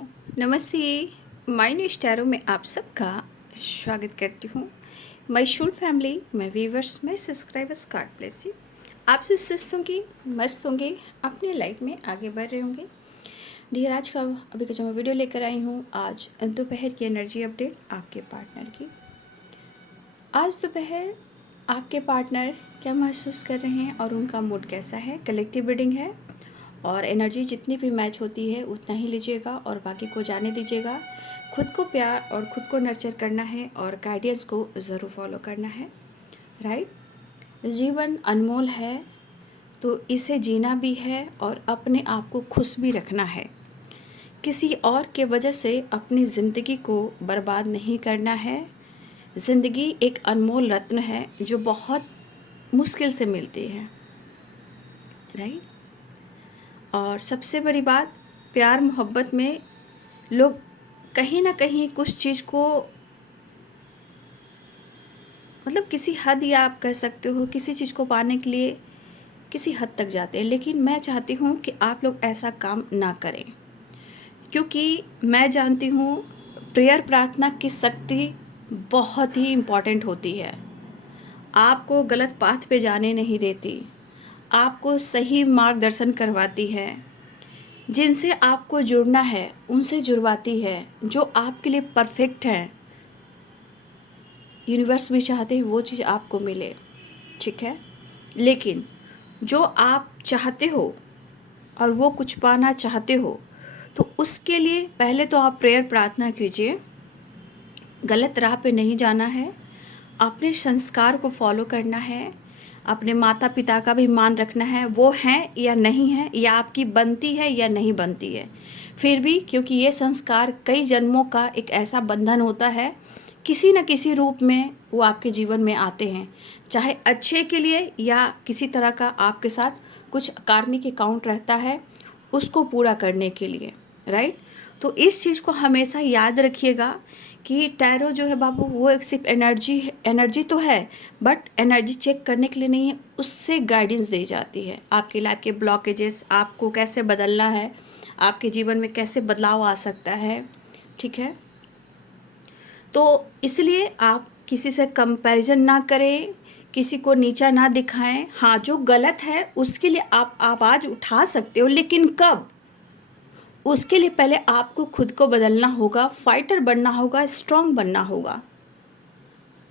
नमस्ते। My new स्टैरो में आप सबका स्वागत करती हूँ। My Shool family, my viewers, my subscribers, God bless you. आप सब स्वस्थ होंगे, मस्त होंगे, अपने लाइफ में आगे बढ़ रहे होंगे। डियर, आज का अभी का जो मैं वीडियो लेकर आई हूँ, आज दोपहर की एनर्जी अपडेट आपके पार्टनर की। आज दोपहर आपके पार्टनर क्या महसूस कर रहे हैं और उनका मूड कैसा है। कलेक्टिव रीडिंग है और एनर्जी जितनी भी मैच होती है उतना ही लीजिएगा और बाकी को जाने दीजिएगा। खुद को प्यार और खुद को नर्चर करना है और गाइडेंस को ज़रूर फॉलो करना है। राइट। जीवन अनमोल है तो इसे जीना भी है और अपने आप को खुश भी रखना है। किसी और के वजह से अपनी ज़िंदगी को बर्बाद नहीं करना है। ज़िंदगी एक अनमोल रत्न है जो बहुत मुश्किल से मिलती है। राइट। और सबसे बड़ी बात, प्यार मोहब्बत में लोग कहीं ना कहीं कुछ चीज़ को, मतलब किसी हद, या आप कह सकते हो किसी चीज़ को पाने के लिए किसी हद तक जाते हैं। लेकिन मैं चाहती हूँ कि आप लोग ऐसा काम ना करें, क्योंकि मैं जानती हूँ प्रेयर, प्रार्थना की शक्ति बहुत ही इम्पॉर्टेंट होती है। आपको गलत पाथ पे जाने नहीं देती, आपको सही मार्गदर्शन करवाती है, जिनसे आपको जुड़ना है उनसे जुड़वाती है, जो आपके लिए परफेक्ट है। यूनिवर्स भी चाहते हैं वो चीज़ आपको मिले, ठीक है। लेकिन जो आप चाहते हो और वो कुछ पाना चाहते हो तो उसके लिए पहले तो आप प्रेयर प्रार्थना कीजिए। गलत राह पे नहीं जाना है, अपने संस्कार को फॉलो करना है, अपने माता पिता का भी मान रखना है। वो हैं या नहीं है, या आपकी बनती है या नहीं बनती है, फिर भी, क्योंकि ये संस्कार कई जन्मों का एक ऐसा बंधन होता है, किसी न किसी रूप में वो आपके जीवन में आते हैं, चाहे अच्छे के लिए या किसी तरह का आपके साथ कुछ कार्मिक अकाउंट रहता है उसको पूरा करने के लिए। राइट। तो इस चीज़ को हमेशा याद रखिएगा कि टैरो जो है बाबू, वो एक सिर्फ एनर्जी तो है, बट एनर्जी चेक करने के लिए नहीं है, उससे गाइडेंस दी जाती है। आपके लाइफ के ब्लॉकेजेस, आपको कैसे बदलना है, आपके जीवन में कैसे बदलाव आ सकता है, ठीक है। तो इसलिए आप किसी से कंपैरिजन ना करें, किसी को नीचा ना दिखाएं। हाँ, जो गलत है उसके लिए आप आवाज़ उठा सकते हो, लेकिन कब? उसके लिए पहले आपको खुद को बदलना होगा, फाइटर बनना होगा, स्ट्रांग बनना होगा,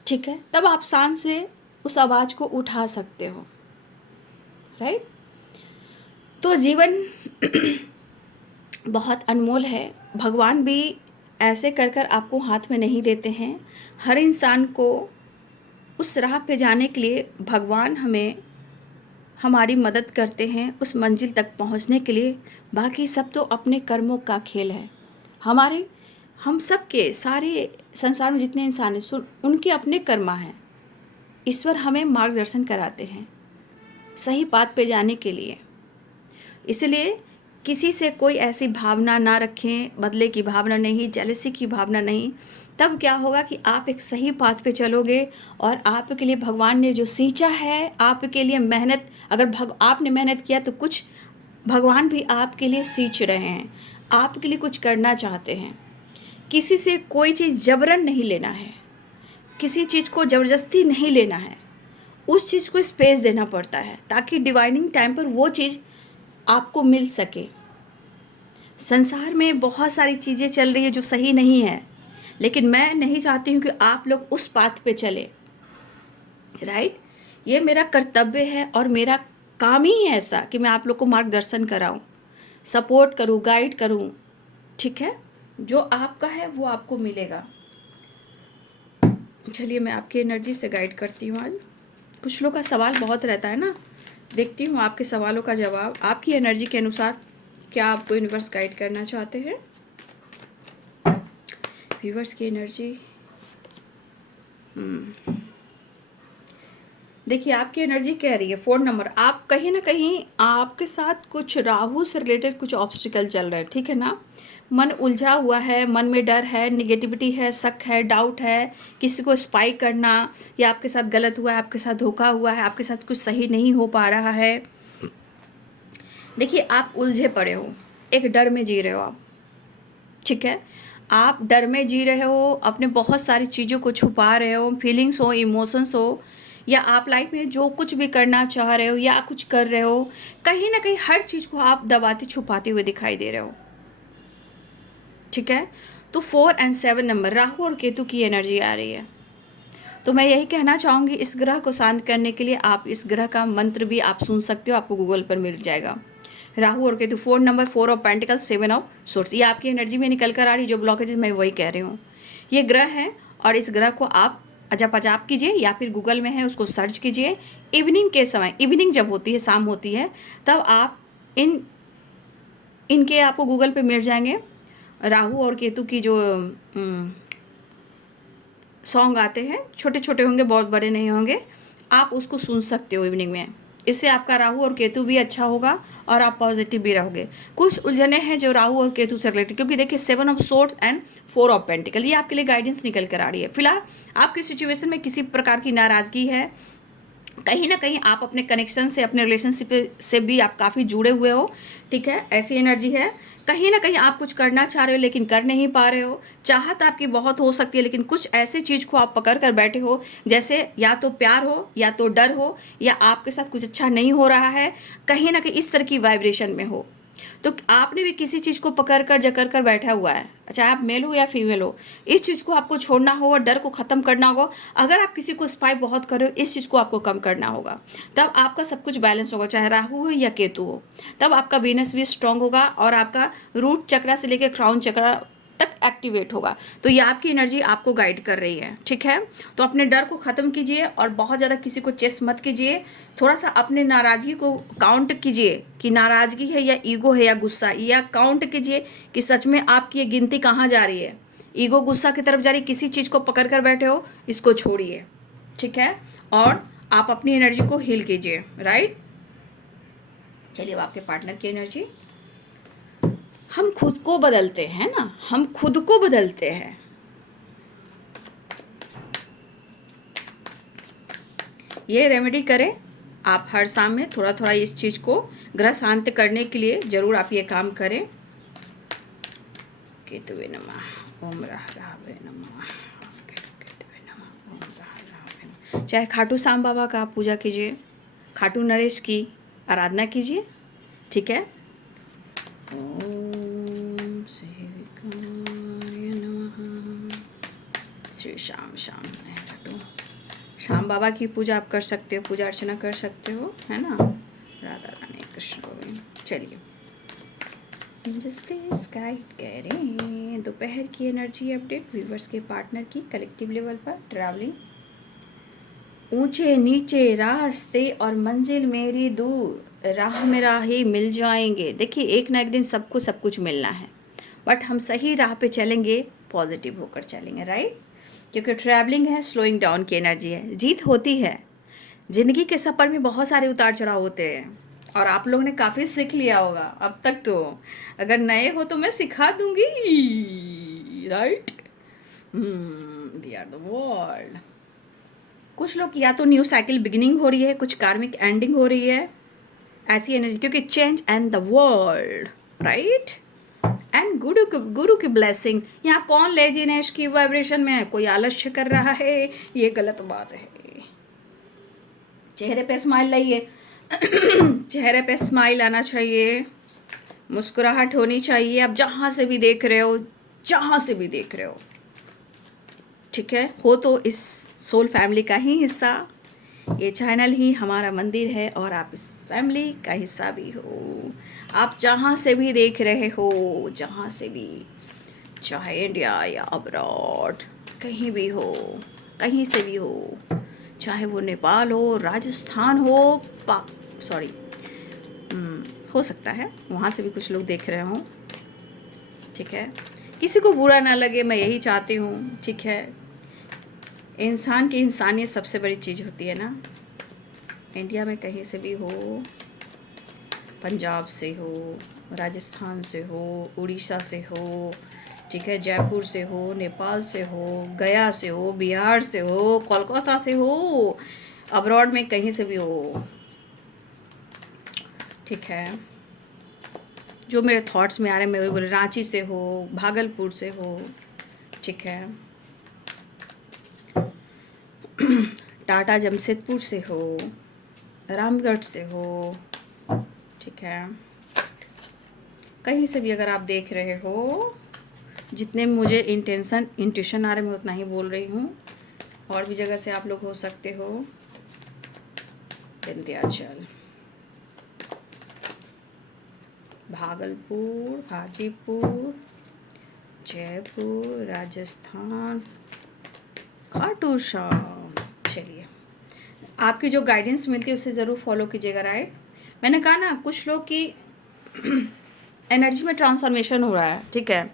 ठीक है। तब आप शान से उस आवाज़ को उठा सकते हो। राइट। तो जीवन बहुत अनमोल है। भगवान भी ऐसे कर कर आपको हाथ में नहीं देते हैं। हर इंसान को उस राह पे जाने के लिए भगवान हमारी मदद करते हैं उस मंजिल तक पहुंचने के लिए। बाकी सब तो अपने कर्मों का खेल है। हम सब के सारे संसार में जितने इंसान हैं उनके अपने कर्मा हैं। ईश्वर हमें मार्गदर्शन कराते हैं सही बात पे जाने के लिए। इसलिए किसी से कोई ऐसी भावना ना रखें, बदले की भावना नहीं, जेलसी की भावना नहीं। तब क्या होगा कि आप एक सही पाथ पे चलोगे और आपके लिए भगवान ने जो सींचा है, आपके लिए मेहनत, अगर आपने मेहनत किया तो कुछ भगवान भी आपके लिए सींच रहे हैं, आपके लिए कुछ करना चाहते हैं। किसी से कोई चीज़ जबरन नहीं लेना है, किसी चीज़ को ज़बरदस्ती नहीं लेना है, उस चीज़ को स्पेस देना पड़ता है ताकि डिवाइनिंग टाइम पर वो चीज़ आपको मिल सके। संसार में बहुत सारी चीज़ें चल रही है जो सही नहीं है, लेकिन मैं नहीं चाहती हूँ कि आप लोग उस पाथ पे चले। राइट। ये मेरा कर्तव्य है और मेरा काम ही है ऐसा कि मैं आप लोग को मार्गदर्शन कराऊं, सपोर्ट करूं, गाइड करूं, ठीक है। जो आपका है वो आपको मिलेगा। चलिए, मैं आपकी एनर्जी से गाइड करती हूँ। आज कुछ लोग का सवाल बहुत रहता है ना, देखती हूँ आपके सवालों का जवाब आपकी एनर्जी के अनुसार क्या आपको यूनिवर्स गाइड करना चाहते हैं। व्यूवर्स की एनर्जी, देखिए आपकी एनर्जी कह रही है 4 नंबर, आप कहीं ना कहीं आपके साथ कुछ राहु से रिलेटेड कुछ ऑब्स्टिकल चल रहा है, ठीक है ना। मन उलझा हुआ है, मन में डर है, निगेटिविटी है, शक है, डाउट है, किसी को स्पाई करना, या आपके साथ गलत हुआ है, आपके साथ धोखा हुआ है, आपके साथ कुछ सही नहीं हो पा रहा है। देखिए आप उलझे पड़े हो, एक डर में जी रहे हो आप, ठीक है। आप डर में जी रहे हो, अपने बहुत सारी चीज़ों को छुपा रहे हो, फीलिंग्स हो, इमोशंस हो, या आप लाइफ में जो कुछ भी करना चाह रहे हो या कुछ कर रहे हो, कहीं ना कहीं हर चीज़ को आप दबाते छुपाते हुए दिखाई दे रहे हो। ठीक है। तो 4 और 7 नंबर राहु और केतु की एनर्जी आ रही है। तो मैं यही कहना चाहूँगी, इस ग्रह को शांत करने के लिए आप इस ग्रह का मंत्र भी आप सुन सकते हो, आपको गूगल पर मिल जाएगा। राहु और Ketu 4 number, 4 of pentacles, 7 of source, ये आपकी एनर्जी में निकल कर आ रही, जो ब्लॉकेजेस मैं वही कह रही हूँ। ये ग्रह है और इस ग्रह को आप अजप अजाप कीजिए या फिर गूगल में है उसको सर्च कीजिए। इवनिंग के समय, इवनिंग जब होती है, शाम होती है, तब आप इनके आपको गूगल पे मिल जाएंगे। राहु और केतु की जो सॉन्ग आते हैं, छोटे छोटे होंगे, बहुत बड़े नहीं होंगे, आप उसको सुन सकते हो इवनिंग में। इससे आपका राहु और केतु भी अच्छा होगा और आप पॉजिटिव भी रहोगे। कुछ उलझने हैं जो राहु और केतु से रिलेटेड, क्योंकि देखिए 7 of swords and 4 of pentacle, ये आपके लिए गाइडेंस निकल कर आ रही है। फिलहाल आपकी सिचुएशन में किसी प्रकार की नाराज़गी है, कहीं ना कहीं आप अपने कनेक्शन से, अपने रिलेशनशिप से भी आप काफ़ी जुड़े हुए हो। ठीक है, ऐसी एनर्जी है। कहीं ना कहीं आप कुछ करना चाह रहे हो लेकिन कर नहीं पा रहे हो। चाहत आपकी बहुत हो सकती है, लेकिन कुछ ऐसी चीज़ को आप पकड़ कर बैठे हो, जैसे या तो प्यार हो या तो डर हो, या आपके साथ कुछ अच्छा नहीं हो रहा है, कहीं ना कहीं इस तरह की वाइब्रेशन में हो। तो आपने भी किसी चीज़ को पकड़ कर जकड़ कर बैठा हुआ है, चाहे आप मेल हो या फीमेल हो। इस चीज़ को आपको छोड़ना होगा, डर को ख़त्म करना होगा। अगर आप किसी को स्पाई बहुत कर रहे हो, इस चीज़ को आपको कम करना होगा, तब आपका सब कुछ बैलेंस होगा, चाहे राहु हो या केतु हो। तब आपका वीनस भी स्ट्रांग होगा और आपका रूट चक्रा से लेकर क्राउन चक्रा तक एक्टिवेट होगा। तो ये आपकी एनर्जी आपको गाइड कर रही है। ठीक है, तो अपने डर को ख़त्म कीजिए और बहुत ज़्यादा किसी को चेस मत कीजिए। थोड़ा सा अपने नाराज़गी को काउंट कीजिए कि नाराज़गी है या ईगो है या गुस्सा, या काउंट कीजिए कि सच में आपकी ये गिनती कहाँ जा रही है। ईगो गुस्सा की तरफ जा रही, किसी चीज़ को पकड़ कर बैठे हो, इसको छोड़िए। ठीक है, और आप अपनी एनर्जी को हील कीजिए। राइट, चलिए अब आपके पार्टनर की एनर्जी। हम खुद को बदलते हैं ना, हम खुद को बदलते हैं। ये रेमेडी करें आप हर शाम में थोड़ा थोड़ा, इस चीज़ को ग्रह शांत करने के लिए ज़रूर आप ये काम करें। केतुवे नमः, ओम राहवे नमः, केतुवे नमः, ओम राहवे नमः। चाहे खाटू श्याम बाबा का आप पूजा कीजिए, खाटू नरेश की आराधना कीजिए। ठीक है, ओम शिवाय नमः, श्री श्याम श्याम खाटू श्याम बाबा की पूजा आप कर सकते हो, पूजा अर्चना कर सकते हो, है ना। राधा रानी कृष्ण गोविंद। चलिए जस्ट प्लीज गाइड करें दोपहर की एनर्जी अपडेट व्यूवर्स के पार्टनर की कलेक्टिव लेवल पर। ट्रैवलिंग, ऊंचे नीचे रास्ते और मंजिल मेरी दूर, राह में राही मिल जाएंगे। देखिए एक ना एक दिन सबको सब कुछ मिलना है, बट हम सही राह पे चलेंगे, पॉजिटिव होकर चलेंगे। राइट, क्योंकि ट्रैवलिंग है, स्लोइंग डाउन की एनर्जी है, जीत होती है। ज़िंदगी के सफ़र में बहुत सारे उतार चढ़ाव होते हैं और आप लोगों ने काफ़ी सीख लिया होगा अब तक। तो अगर नए हो तो मैं सिखा दूंगी। Right, we are the world. कुछ लोग या तो न्यू साइकिल बिगिनिंग हो रही है, कुछ कार्मिक एंडिंग हो रही है, ऐसी एनर्जी, क्योंकि change and the world. Right, and गुरु की ब्लेसिंग। यहाँ कौन लेजीनेस की वाइब्रेशन में है, कोई आलस्य कर रहा है, ये गलत बात है। चेहरे पे स्माइल लाइए, चेहरे पे स्माइल आना चाहिए, मुस्कुराहट होनी चाहिए। आप जहाँ से भी देख रहे हो, जहाँ से भी देख रहे हो, ठीक है, हो तो इस सोल फैमिली का ही हिस्सा। ये चैनल ही हमारा मंदिर है और आप इस फैमिली का हिस्सा भी हो। आप जहाँ से भी देख रहे हो, जहाँ से भी, चाहे इंडिया या अब्रॉड, कहीं भी हो, कहीं से भी हो, चाहे वो नेपाल हो, राजस्थान हो, हो सकता है वहाँ से भी कुछ लोग देख रहे हों। ठीक है, किसी को बुरा ना लगे, मैं यही चाहती हूँ। ठीक है, इंसान की इंसानियत सबसे बड़ी चीज़ होती है ना। इंडिया में कहीं से भी हो, पंजाब से हो, राजस्थान से हो, उड़ीसा से हो, ठीक है, जयपुर से हो, नेपाल से हो, गया से हो, बिहार से हो, कोलकाता से हो, अब्रॉड में कहीं से भी हो। ठीक है, जो मेरे थॉट्स में आ रहे हैं मैं वही बोल रही, रांची से हो, भागलपुर से हो, ठीक है, टाटा जमशेदपुर से हो, रामगढ़ से हो, ठीक है, कहीं से भी अगर आप देख रहे हो, जितने मुझे इंट्यूशन आ रहे मैं उतना ही बोल रही हूँ। और भी जगह से आप लोग हो सकते हो, विंध्याचल, भागलपुर, हाजीपुर, जयपुर, राजस्थान, खाटू श्याम। चलिए, आपकी जो गाइडेंस मिलती है उसे ज़रूर फॉलो कीजिएगा, राइट। मैंने कहा ना, कुछ लोग की एनर्जी में ट्रांसफॉर्मेशन हो रहा है, ठीक है।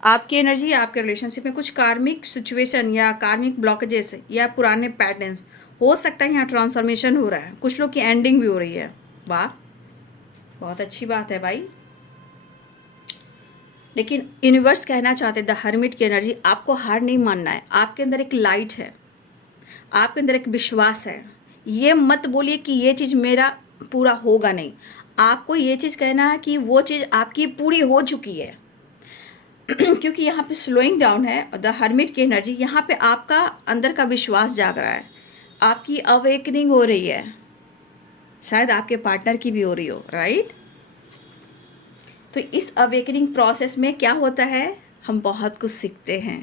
आपकी एनर्जी, आपके रिलेशनशिप में कुछ कार्मिक सिचुएशन या कार्मिक ब्लॉकेजेस या पुराने पैटर्न्स, हो सकता है यहाँ ट्रांसफॉर्मेशन हो रहा है। कुछ लोग की एंडिंग भी हो रही है। वाह, बहुत अच्छी बात है भाई। लेकिन यूनिवर्स कहना चाहते द हर्मिट की एनर्जी, आपको हार नहीं मानना है। आपके अंदर एक लाइट है, आपके अंदर एक विश्वास है। ये मत बोलिए कि ये चीज़ मेरा पूरा होगा नहीं। आपको ये चीज़ कहना है कि वो चीज़ आपकी पूरी हो चुकी है। क्योंकि यहाँ पे स्लोइंग डाउन है द हर्मिट की एनर्जी। यहाँ पे आपका अंदर का विश्वास जाग रहा है, आपकी अवेकनिंग हो रही है, शायद आपके पार्टनर की भी हो रही हो, राइट। तो इस अवेकनिंग प्रोसेस में क्या होता है, हम बहुत कुछ सीखते हैं।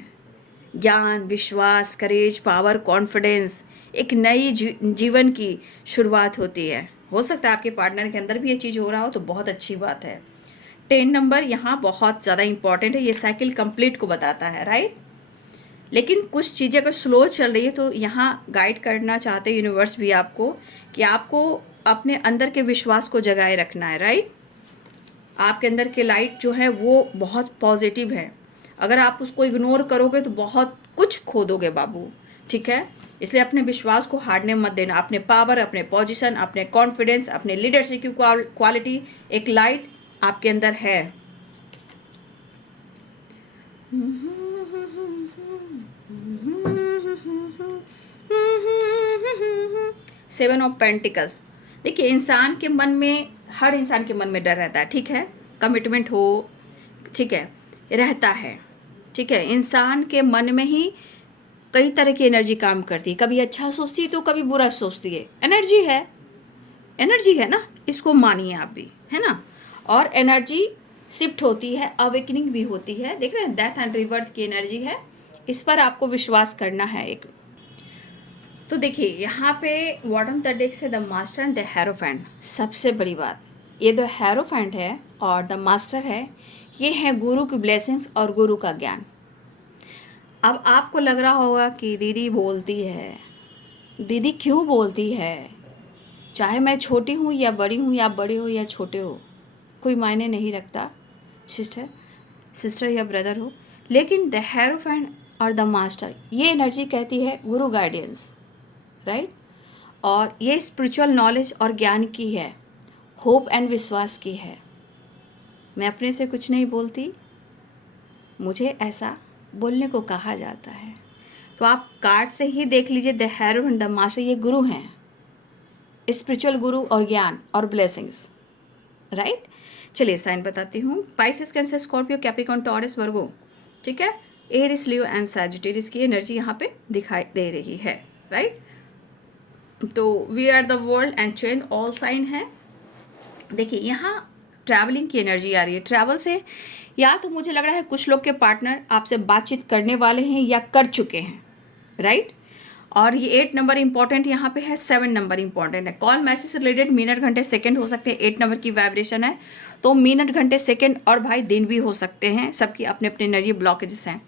ज्ञान, विश्वास, करेज, पावर, कॉन्फिडेंस, एक नई जीवन की शुरुआत होती है। हो सकता है आपके पार्टनर के अंदर भी ये चीज़ हो रहा हो, तो बहुत अच्छी बात है। 10 नंबर यहाँ बहुत ज़्यादा इंपॉर्टेंट है, ये साइकिल कंप्लीट को बताता है, राइट। लेकिन कुछ चीज़ें अगर स्लो चल रही है तो यहाँ गाइड करना चाहते हैं यूनिवर्स भी आपको, कि आपको अपने अंदर के विश्वास को जगाए रखना है, राइट। आपके अंदर के लाइट जो है वो बहुत पॉजिटिव है। अगर आप उसको इग्नोर करोगे तो बहुत कुछ खो दोगे बाबू, ठीक है। इसलिए अपने विश्वास को हारने मत देना। अपने पावर, अपने पोजीशन, अपने कॉन्फिडेंस, अपने लीडरशिप की क्वालिटी, एक लाइट आपके अंदर है। 7 ऑफ पेंटिकल्स। देखिए, इंसान के मन में, हर इंसान के मन में डर रहता है, ठीक है। कमिटमेंट हो, ठीक है, रहता है, ठीक है। इंसान के मन में ही कई तरह की एनर्जी काम करती है, कभी अच्छा सोचती है तो कभी बुरा सोचती है। एनर्जी है ना, इसको मानिए आप भी, है ना। और एनर्जी शिफ्ट होती है, अवेकनिंग भी होती है। देख रहे हैं, डेथ एंड रिबर्थ की एनर्जी है, इस पर आपको विश्वास करना है एक। तो देखिए, यहाँ पे बॉटम द डेक से the master and the hierophant. सबसे बड़ी बात, ये द हेरोफेंट है और द मास्टर है, ये है गुरु की ब्लेसिंग्स और गुरु का ज्ञान। अब आपको लग रहा होगा कि दीदी बोलती है, दीदी क्यों बोलती है, चाहे मैं छोटी हूँ या बड़ी हूँ, या बड़े हो या छोटे हो, कोई मायने नहीं रखता, सिस्टर या ब्रदर हो। लेकिन द हेरोफेंट और द मास्टर, ये एनर्जी कहती है गुरु गाइडेंस, राइट। और ये स्पिरिचुअल नॉलेज और ज्ञान की है, होप एंड विश्वास की है। मैं अपने से कुछ नहीं बोलती, मुझे ऐसा बोलने को कहा जाता है। तो आप कार्ड से ही देख लीजिए, द हेरोफेंट, द मास्टर, ये गुरु हैं, स्पिरिचुअल गुरु और ज्ञान और ब्लेसिंग्स, राइट। चलिए साइन बताती हूँ। Pisces, Cancer, Scorpio, Capricorn, Taurus, Virgo, ठीक है। एरिस, लियो एंड सैजिटेरियस की एनर्जी यहाँ पे दिखाई दे रही है, राइट। तो we are the world and chain all sign है। देखिए, यहाँ ट्रैवलिंग की एनर्जी आ रही है। ट्रैवल से या तो मुझे लग रहा है कुछ लोग के पार्टनर आपसे बातचीत करने वाले हैं या कर चुके हैं, राइट। और ये 8 नंबर इंपॉर्टेंट यहाँ पे है, 7 नंबर इंपॉर्टेंट है। कॉल मैसेज से रिलेटेड मिनट, घंटे, सेकंड हो सकते हैं। 8 नंबर की वाइब्रेशन है, तो मिनट, घंटे, सेकंड और भाई दिन भी हो सकते हैं। सबकी अपने अपने एनर्जी ब्लॉकेजेस हैं।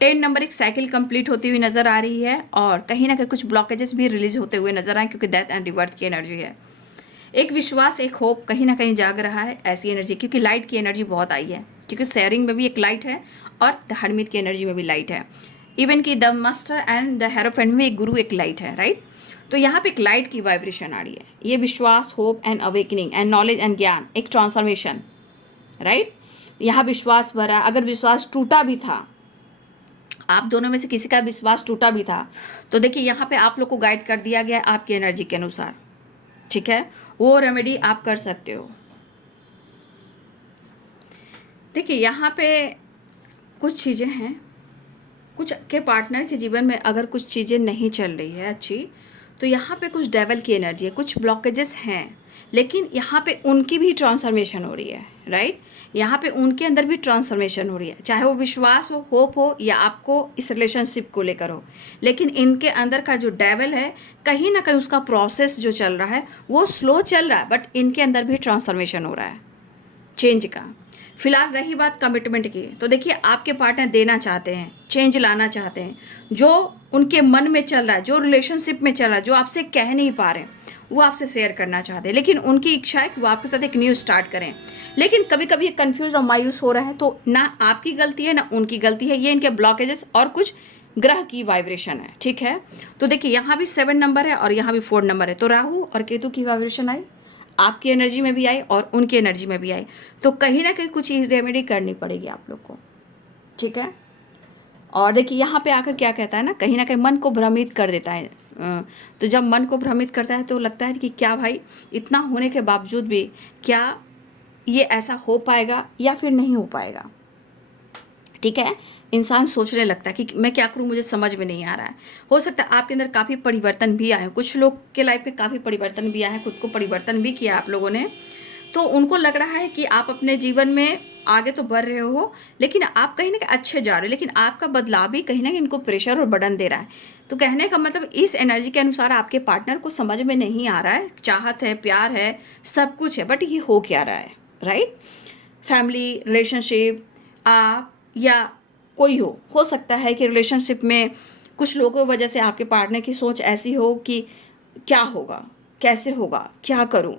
10 नंबर एक साइकिल कंप्लीट होती हुई नज़र आ रही है, और कहीं ना कहीं कुछ ब्लॉकेजेस भी रिलीज होते हुए नजर आए, क्योंकि डेथ एंड रिबर्थ की एनर्जी है। एक विश्वास, एक होप कहीं ना कहीं जाग रहा है, ऐसी एनर्जी, क्योंकि लाइट की एनर्जी बहुत आई है, क्योंकि शेयरिंग में भी एक लाइट है और द हर्मिट की एनर्जी में भी लाइट है। इवन कि the master and the hierophant में एक गुरु, एक लाइट है, राइट। तो यहाँ पे एक लाइट की वाइब्रेशन आ रही है। ये विश्वास, hope and awakening and knowledge and ज्ञान, एक ट्रांसफॉर्मेशन, राइट। यहाँ विश्वास भरा, अगर विश्वास टूटा भी था, आप दोनों में से किसी का विश्वास टूटा भी था, तो देखिए यहाँ पे आप लोग को गाइड कर दिया गया आपकी एनर्जी के अनुसार, ठीक है। वो रेमेडी आप कर सकते हो। देखिए यहाँ पे कुछ चीज़ें हैं, कुछ के पार्टनर के जीवन में अगर कुछ चीज़ें नहीं चल रही है अच्छी, तो यहाँ पे कुछ डेवल की एनर्जी है, कुछ ब्लॉकेजेस हैं, लेकिन यहाँ पे उनकी भी ट्रांसफॉर्मेशन हो रही है, राइट। यहाँ पे उनके अंदर भी ट्रांसफॉर्मेशन हो रही है, चाहे वो विश्वास हो, होप हो, या आपको इस रिलेशनशिप को लेकर हो, लेकिन इनके अंदर का जो डेवल है कहीं ना कहीं उसका प्रोसेस जो चल रहा है वो स्लो चल रहा है, बट इनके अंदर भी ट्रांसफॉर्मेशन हो रहा है चेंज का। फिलहाल रही बात कमिटमेंट की, तो देखिए आपके पार्टनर देना चाहते हैं, चेंज लाना चाहते हैं, जो उनके मन में चल रहा है, जो रिलेशनशिप में चल रहा है, जो आपसे कह नहीं पा रहे हैं, वो आपसे शेयर करना चाहते हैं, लेकिन उनकी इच्छा है कि वो आपके साथ एक न्यू स्टार्ट करें। लेकिन कभी कभी ये कन्फ्यूज और मायूस हो रहे हैं, तो ना आपकी गलती है ना उनकी गलती है, ये इनके ब्लॉकेजेस और कुछ ग्रह की वाइब्रेशन है, ठीक है। तो देखिए यहाँ भी 7 नंबर है और यहाँ भी 4 नंबर है, तो राहु और केतु की वाइब्रेशन आई, आपकी एनर्जी में भी आई और उनकी एनर्जी में भी आई, तो कहीं ना कहीं कुछ रेमेडी करनी पड़ेगी आप लोग को, ठीक है। और देखिए यहाँ पे आकर क्या कहता है ना कहीं मन को भ्रमित कर देता है। तो जब मन को भ्रमित करता है तो लगता है कि क्या भाई इतना होने के बावजूद भी क्या ये ऐसा हो पाएगा या फिर नहीं हो पाएगा, ठीक है। इंसान सोचने लगता है कि मैं क्या करूं, मुझे समझ में नहीं आ रहा है। हो सकता है आपके अंदर काफ़ी परिवर्तन भी आए, कुछ लोग के लाइफ में काफ़ी परिवर्तन भी आए हैं, खुद को परिवर्तन भी किया आप लोगों ने, तो उनको लग रहा है कि आप अपने जीवन में आगे तो बढ़ रहे हो, लेकिन आप कहीं ना कहीं अच्छे जा रहे हो, लेकिन आपका बदलाव भी कहीं ना कहीं इनको प्रेशर और बर्डन दे रहा है। तो कहने का मतलब इस एनर्जी के अनुसार आपके पार्टनर को समझ में नहीं आ रहा है, चाहत है, प्यार है, सब कुछ है, बट ये हो क्या रहा है, राइट। फैमिली, रिलेशनशिप, आप या कोई हो सकता है कि रिलेशनशिप में कुछ लोगों की वजह से आपके पार्टनर की सोच ऐसी हो कि क्या होगा, कैसे होगा, क्या करूं,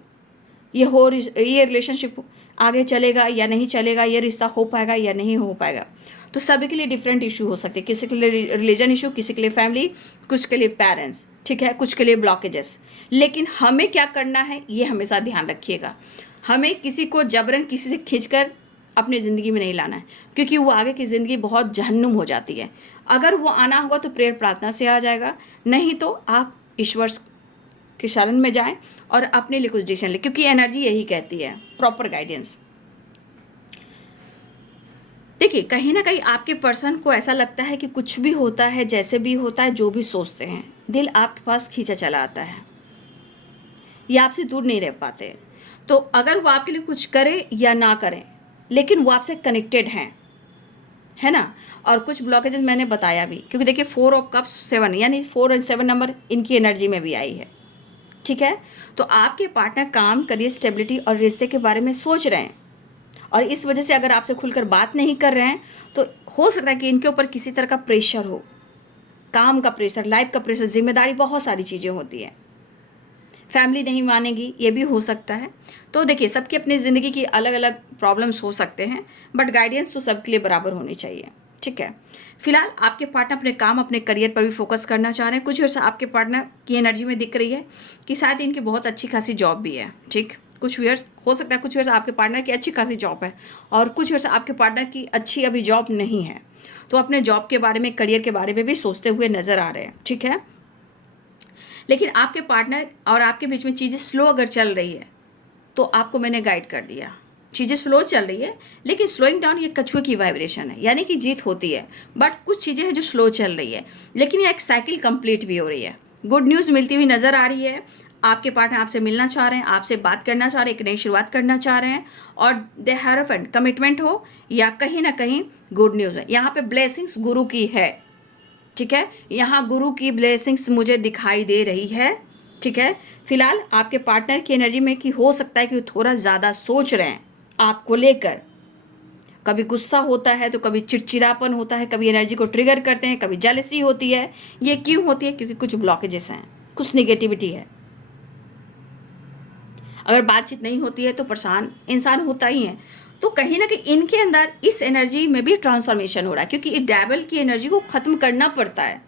ये रिलेशनशिप आगे चलेगा या नहीं चलेगा, ये रिश्ता हो पाएगा या नहीं हो पाएगा। तो सभी के लिए डिफरेंट इशू हो सकते हैं, किसी के लिए रिलीजन इशू, किसी के लिए फैमिली, कुछ के लिए पेरेंट्स, ठीक है, कुछ के लिए ब्लॉकेजेस। लेकिन हमें क्या करना है ये हमेशा ध्यान रखिएगा, हमें किसी को जबरन किसी से खींचकर अपनी ज़िंदगी में नहीं लाना है, क्योंकि वो आगे की ज़िंदगी बहुत जहन्नुम हो जाती है। अगर वो आना होगा तो प्रेयर प्रार्थना से आ जाएगा, नहीं तो आप ईश्वर के शरण में जाएं और अपने लिए कुछ डिसीजन लें, क्योंकि एनर्जी यही कहती है, प्रॉपर गाइडेंस। देखिए कहीं ना कहीं आपके पर्सन को ऐसा लगता है कि कुछ भी होता है, जैसे भी होता है, जो भी सोचते हैं, दिल आपके पास खींचा चला आता है, ये आपसे दूर नहीं रह पाते। तो अगर वो आपके लिए कुछ करे या ना करें, लेकिन वो आपसे कनेक्टेड हैं, है ना। और कुछ ब्लॉकेजेस मैंने बताया भी, क्योंकि देखिए 4 ऑफ कप्स 7, यानी 4 और 7 नंबर इनकी एनर्जी में भी आई है, ठीक है। तो आपके पार्टनर काम, करियर, स्टेबिलिटी और रिश्ते के बारे में सोच रहे हैं, और इस वजह से अगर आपसे खुलकर बात नहीं कर रहे हैं तो हो सकता है कि इनके ऊपर किसी तरह का प्रेशर हो, काम का प्रेशर, लाइफ का प्रेशर, जिम्मेदारी, बहुत सारी चीज़ें होती हैं। फैमिली नहीं मानेगी, ये भी हो सकता है। तो देखिए सबकी अपनी ज़िंदगी की अलग अलग प्रॉब्लम्स हो सकते हैं, बट गाइडेंस तो सबके लिए बराबर होनी चाहिए, ठीक है। फिलहाल आपके पार्टनर अपने काम, अपने करियर पर भी फोकस करना चाह रहे हैं। कुछ वर्ष आपके पार्टनर की एनर्जी में दिख रही है कि शायद इनकी बहुत अच्छी खासी जॉब भी है, ठीक। कुछ ईयर्स हो सकता है, कुछ ईयर्स आपके पार्टनर की अच्छी खासी जॉब है और कुछ ईयर्स आपके पार्टनर की अच्छी अभी जॉब नहीं है, तो अपने जॉब के बारे में, करियर के बारे में भी सोचते हुए नज़र आ रहे हैं, ठीक है। लेकिन आपके पार्टनर और आपके बीच में चीज़ें स्लो अगर चल रही है तो आपको मैंने गाइड कर दिया, चीज़ें स्लो चल रही है, लेकिन स्लोइंग डाउन ये कछुए की वाइब्रेशन है, यानी कि जीत होती है, बट कुछ चीज़ें हैं जो स्लो चल रही है, लेकिन ये एक साइकिल कंप्लीट भी हो रही है। गुड न्यूज़ मिलती हुई नज़र आ रही है, आपके पार्टनर आपसे मिलना चाह रहे हैं, आपसे बात करना चाह रहे हैं, एक नई शुरुआत करना चाह रहे हैं, और they have a friend, commitment हो या कहीं ना कहीं गुड न्यूज़ है। यहाँ पे ब्लेसिंग्स गुरु की है, ठीक है, यहाँ गुरु की ब्लेसिंग्स मुझे दिखाई दे रही है, ठीक है। फिलहाल आपके पार्टनर की एनर्जी में कि हो सकता है कि थोड़ा ज़्यादा सोच रहे हैं आपको लेकर, कभी गुस्सा होता है तो कभी चिड़चिड़ापन होता है, कभी एनर्जी को ट्रिगर करते हैं, कभी जेलसी होती है। ये क्यों होती है? क्योंकि कुछ ब्लॉकेजेस हैं, कुछ निगेटिविटी है। अगर बातचीत नहीं होती है तो परेशान इंसान होता ही है। तो कहीं ना कहीं इनके अंदर इस एनर्जी में भी ट्रांसफॉर्मेशन हो रहा है, क्योंकि इस डेविल की एनर्जी को ख़त्म करना पड़ता है,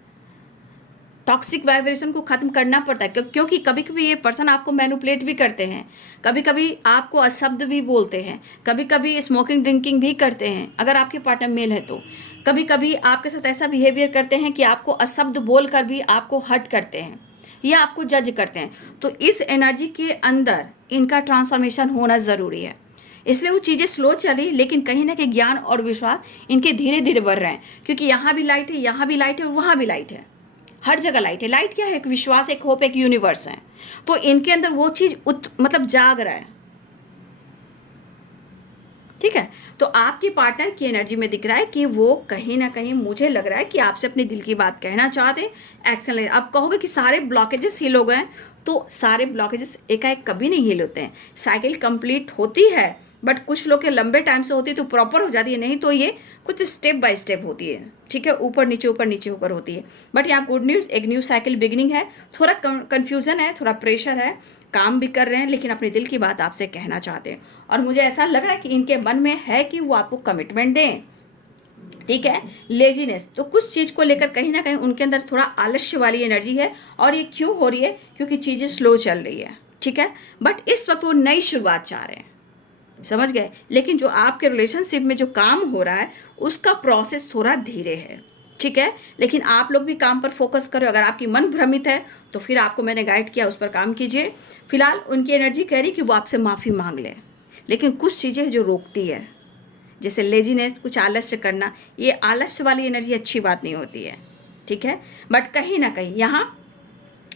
टॉक्सिक वाइब्रेशन को ख़त्म करना पड़ता है, क्योंकि कभी कभी ये पर्सन आपको मैनिपुलेट भी करते हैं, कभी कभी आपको अशब्द भी बोलते हैं, कभी कभी स्मोकिंग ड्रिंकिंग भी करते हैं अगर आपके पार्टनर मेल है तो, कभी कभी आपके साथ ऐसा बिहेवियर करते हैं कि आपको अशब्द बोल कर भी आपको हर्ट करते हैं या आपको जज करते हैं। तो इस एनर्जी के अंदर इनका ट्रांसफॉर्मेशन होना ज़रूरी है। इसलिए वो चीज़ें स्लो चल रही, लेकिन कहीं ना कहीं ज्ञान और विश्वास इनके धीरे धीरे बढ़ रहे हैं, क्योंकि यहाँ भी लाइट है, यहाँ भी लाइट है और वहाँ भी लाइट है, हर जगह लाइट है। लाइट क्या है? एक विश्वास, एक होप, एक यूनिवर्स है। तो इनके अंदर वो चीज़ मतलब जाग रहा है। ठीक है, तो आपके पार्टनर की एनर्जी में दिख रहा है कि वो कहीं ना कहीं, मुझे लग रहा है कि आपसे अपने दिल की बात कहना चाहते हैं, एक्शन ले। आप कहोगे कि सारे ब्लॉकेजेस हील हो गए, तो सारे ब्लॉकेजेस एकाएक कभी नहीं हील होते हैं। साइकिल कंप्लीट होती है, बट कुछ लोग के लंबे टाइम से होती है तो प्रॉपर हो जाती है, नहीं तो ये कुछ स्टेप बाय स्टेप होती है। ठीक है, ऊपर नीचे होकर होती है। बट यहाँ गुड न्यूज़, एक न्यू साइकिल बिगिनिंग है। थोड़ा कन्फ्यूज़न है, थोड़ा प्रेशर है, काम भी कर रहे हैं, लेकिन अपने दिल की बात आपसे कहना चाहते हैं। और मुझे ऐसा लग रहा है कि इनके मन में है कि वो आपको कमिटमेंट दें। ठीक है, लेजीनेस, तो कुछ चीज़ को लेकर कहीं ना कहीं उनके अंदर थोड़ा आलस्य वाली एनर्जी है। और ये क्यों हो रही है? क्योंकि चीज़ें स्लो चल रही है। ठीक है, बट इस वक्त वो नई शुरुआत चाह रहे हैं, समझ गए। लेकिन जो आपके रिलेशनशिप में जो काम हो रहा है उसका प्रोसेस थोड़ा धीरे है। ठीक है, लेकिन आप लोग भी काम पर फोकस करो। अगर आपकी मन भ्रमित है तो फिर आपको मैंने गाइड किया, उस पर काम कीजिए। फिलहाल उनकी एनर्जी कह रही कि वो आपसे माफ़ी मांग लें, लेकिन कुछ चीज़ें जो रोकती है, जैसे लेजीनेस, कुछ आलस्य करना, ये आलस्य वाली एनर्जी अच्छी बात नहीं होती है। ठीक है, बट कहीं ना कहीं यहाँ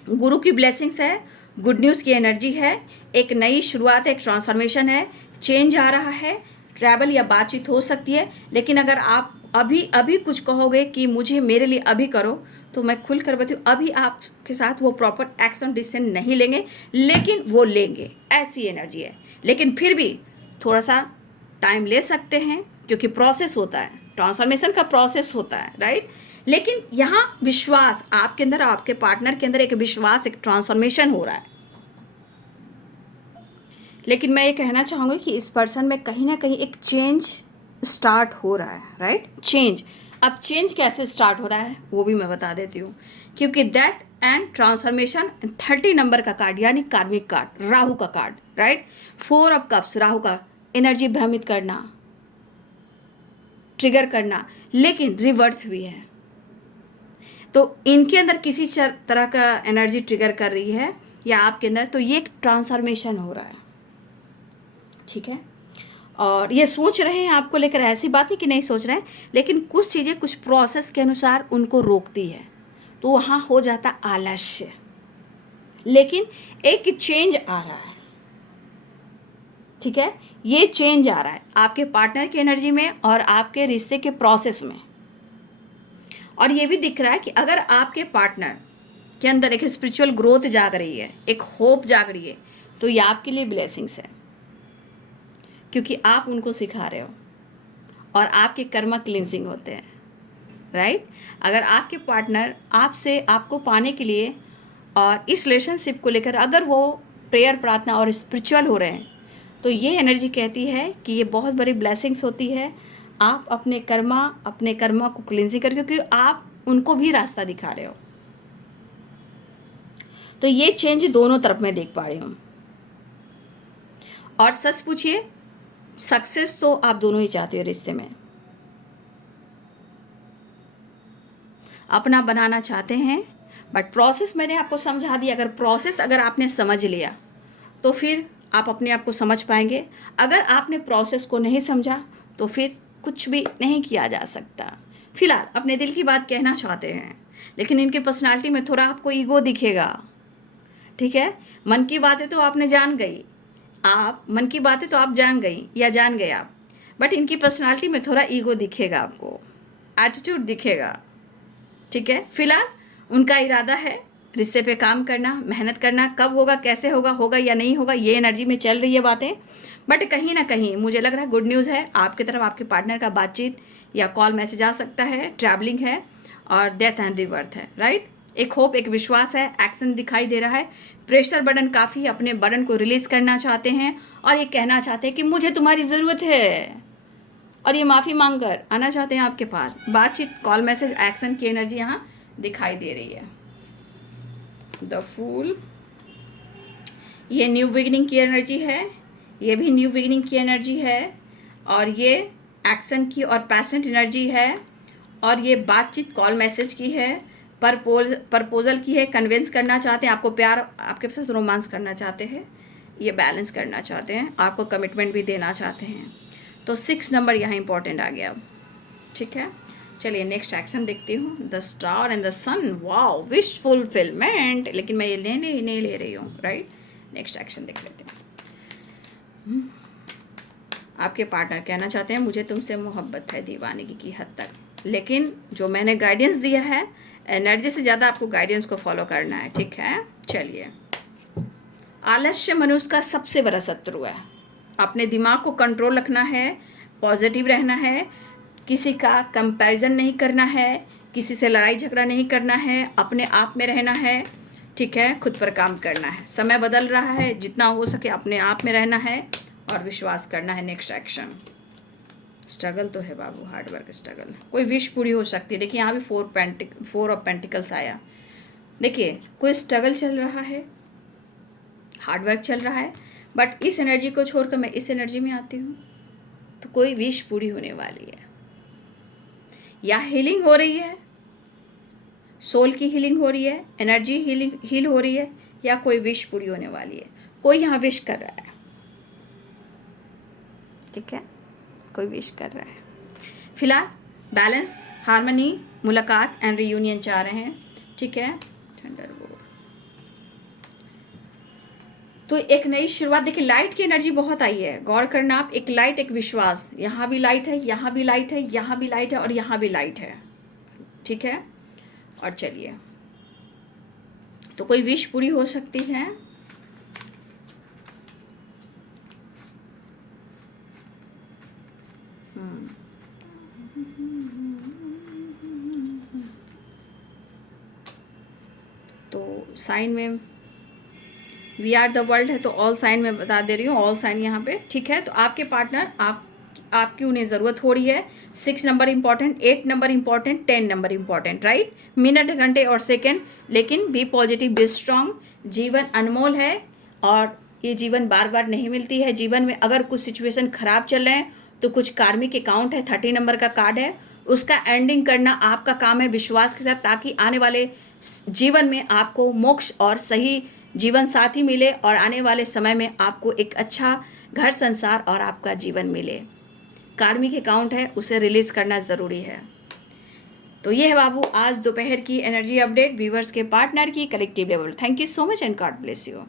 गुरु की ब्लेसिंग्स है, गुड न्यूज़ की एनर्जी है, एक नई शुरुआत है, एक ट्रांसफॉर्मेशन है, चेंज आ रहा है, ट्रैवल या बातचीत हो सकती है। लेकिन अगर आप अभी अभी कुछ कहोगे कि मुझे मेरे लिए अभी करो, तो मैं खुल कर बताऊँ, अभी आपके साथ वो प्रॉपर एक्शन डिसीजन नहीं लेंगे, लेकिन वो लेंगे, ऐसी एनर्जी है। लेकिन फिर भी थोड़ा सा टाइम ले सकते हैं, क्योंकि प्रोसेस होता है, ट्रांसफॉर्मेशन का प्रोसेस होता है, राइट। लेकिन यहाँ विश्वास आपके अंदर, आपके पार्टनर के अंदर एक विश्वास, एक ट्रांसफॉर्मेशन हो रहा है। लेकिन मैं ये कहना चाहूँगी कि इस पर्सन में कहीं ना कहीं एक चेंज स्टार्ट हो रहा है, राइट। चेंज, अब चेंज कैसे स्टार्ट हो रहा है वो भी मैं बता देती हूँ, क्योंकि डेथ एंड ट्रांसफॉर्मेशन 30 नंबर का कार्ड, यानी कार्मिक कार्ड, राहु का card, right. 4 of cups, Rahu का एनर्जी भ्रमित करना, ट्रिगर करना, लेकिन रिवर्थ भी है। तो इनके अंदर किसी तरह का एनर्जी ट्रिगर कर रही है या आपके अंदर, तो ये एक ट्रांसफॉर्मेशन हो रहा है। ठीक है, और ये सोच रहे हैं आपको लेकर, ऐसी बात नहीं कि नहीं सोच रहे हैं, लेकिन कुछ चीज़ें कुछ प्रोसेस के अनुसार उनको रोकती है, तो वहाँ हो जाता आलस्य। लेकिन एक चेंज आ रहा है। ठीक है, ये चेंज आ रहा है आपके पार्टनर की एनर्जी में और आपके रिश्ते के प्रोसेस में। और ये भी दिख रहा है कि अगर आपके पार्टनर के अंदर एक स्पिरिचुअल ग्रोथ जाग रही है, एक होप जाग रही है, तो ये आपके लिए ब्लेसिंग्स है, क्योंकि आप उनको सिखा रहे हो और आपके कर्म क्लिनजिंग होते हैं, राइट। अगर आपके पार्टनर आपसे, आपको पाने के लिए और इस रिलेशनशिप को लेकर अगर वो प्रेयर, प्रार्थना और स्पिरिचुअल हो रहे हैं, तो ये एनर्जी कहती है कि ये बहुत बड़ी ब्लेसिंग्स होती है। आप अपने कर्मा को क्लिनजिंग कर, क्योंकि आप उनको भी रास्ता दिखा रहे हो। तो ये चेंज दोनों तरफ मैं देख पा रही हूँ। और सच पूछिए, सक्सेस तो आप दोनों ही चाहते हो रिश्ते में, अपना बनाना चाहते हैं, बट प्रोसेस मैंने आपको समझा दिया। अगर प्रोसेस अगर आपने समझ लिया तो फिर आप अपने आप को समझ पाएंगे। अगर आपने प्रोसेस को नहीं समझा तो फिर कुछ भी नहीं किया जा सकता। फिलहाल अपने दिल की बात कहना चाहते हैं, लेकिन इनकी पर्सनालिटी में थोड़ा आपको ईगो दिखेगा। ठीक है, मन की बातें तो आपने जान गई, मन की बातें तो आप जान गई या जान गए आप, बट इनकी पर्सनालिटी में थोड़ा ईगो दिखेगा, आपको एटीट्यूड दिखेगा। ठीक है, फिलहाल उनका इरादा है रिश्ते पे काम करना, मेहनत करना। कब होगा, कैसे होगा, होगा या नहीं होगा, ये एनर्जी में चल रही है बातें। बट कहीं ना कहीं मुझे लग रहा है गुड न्यूज़ है आपकी तरफ, आपके पार्टनर का बातचीत या कॉल मैसेज आ सकता है, ट्रैवलिंग है और डेथ एंड रिबर्थ है, राइट। एक होप, एक विश्वास है, एक्शन दिखाई दे रहा है। प्रेशर बर्डन काफ़ी, अपने बर्डन को रिलीज़ करना चाहते हैं और ये कहना चाहते हैं कि मुझे तुम्हारी ज़रूरत है, और ये माफ़ी मांग कर आना चाहते हैं आपके पास। बातचीत, कॉल मैसेज, एक्शन की एनर्जी यहाँ दिखाई दे रही है। द फूल, ये न्यू बिगिनिंग की एनर्जी है, ये भी न्यू बिगिनिंग की एनर्जी है, और ये एक्शन की और पैशनेट एनर्जी है, और ये बातचीत, कॉल मैसेज की है, प्रपोजल की है, कन्विंस करना चाहते हैं आपको, प्यार, आपके साथ रोमांस करना चाहते हैं, ये बैलेंस करना चाहते हैं, आपको कमिटमेंट भी देना चाहते हैं। तो 6 नंबर यहाँ इंपॉर्टेंट आ गया। ठीक है, चलिए नेक्स्ट एक्शन देखती हूँ। The star and the sun, wow, wish fulfilment. लेकिन मैं ये नहीं ले रही हूँ, राइट। नेक्स्ट एक्शन देख लेते हैं। आपके पार्टनर कहना चाहते हैं मुझे तुमसे मोहब्बत है दीवानगी की हद तक, लेकिन जो मैंने गाइडेंस दिया है, एनर्जी से ज़्यादा आपको गाइडेंस को फॉलो करना है। ठीक है, चलिए। आलस्य मनुष्य का सबसे बड़ा शत्रु है। अपने दिमाग को कंट्रोल रखना है, पॉजिटिव रहना है, किसी का कंपैरिजन नहीं करना है, किसी से लड़ाई झगड़ा नहीं करना है, अपने आप में रहना है। ठीक है, खुद पर काम करना है। समय बदल रहा है, जितना हो सके अपने आप में रहना है और विश्वास करना है। नेक्स्ट एक्शन, स्ट्रगल तो है बाबू, हार्डवर्क स्ट्रगल। कोई विश पूरी हो सकती है। देखिए यहाँ भी 4 ऑफ पेंटिकल्स आया। देखिए कोई स्ट्रगल चल रहा है, हार्डवर्क चल रहा है, बट इस एनर्जी को छोड़कर मैं इस एनर्जी में आती हूँ तो कोई विश पूरी होने वाली है, या हीलिंग हो रही है, सोल की हीलिंग हो रही है, एनर्जी हील हो रही है, या कोई विश पूरी होने वाली है। कोई यहाँ विश कर रहा है। ठीक है, कोई विश कर रहा है। फिलहाल बैलेंस, हार्मनी, मुलाकात एंड रियूनियन चाह रहे हैं। ठीक है, थंडरबोल्ट। तो एक नई शुरुआत। देखिए लाइट की एनर्जी बहुत आई है, गौर करना आप। एक लाइट, एक विश्वास। यहाँ भी लाइट है, यहाँ भी लाइट है, यहाँ भी लाइट है और यहाँ भी लाइट है। ठीक है, और चलिए, तो कोई विश पूरी हो सकती है। तो साइन में वी आर द वर्ल्ड है, तो ऑल साइन में बता दे रही हूँ, ऑल साइन यहाँ पे। ठीक है, तो आपके पार्टनर आपकी उन्हें ज़रूरत हो रही है। 6 number important, 8 number important, 10 number important, right. Minute, घंटे और सेकेंड। लेकिन बी पॉजिटिव, बी स्ट्रांग। जीवन अनमोल है और ये जीवन बार बार नहीं मिलती है। जीवन में अगर कुछ सिचुएशन खराब चल रहे हैं तो कुछ कार्मिक अकाउंट है, 30 नंबर का कार्ड है, उसका एंडिंग करना आपका काम है विश्वास के साथ, ताकि आने वाले जीवन में आपको मोक्ष और सही जीवन साथी मिले और आने वाले समय में आपको एक अच्छा घर संसार और आपका जीवन मिले। कार्मिक अकाउंट है, उसे रिलीज करना ज़रूरी है। तो ये है बाबू आज दोपहर की एनर्जी अपडेट व्यूवर्स के पार्टनर की collective level. Thank you so much and God bless you.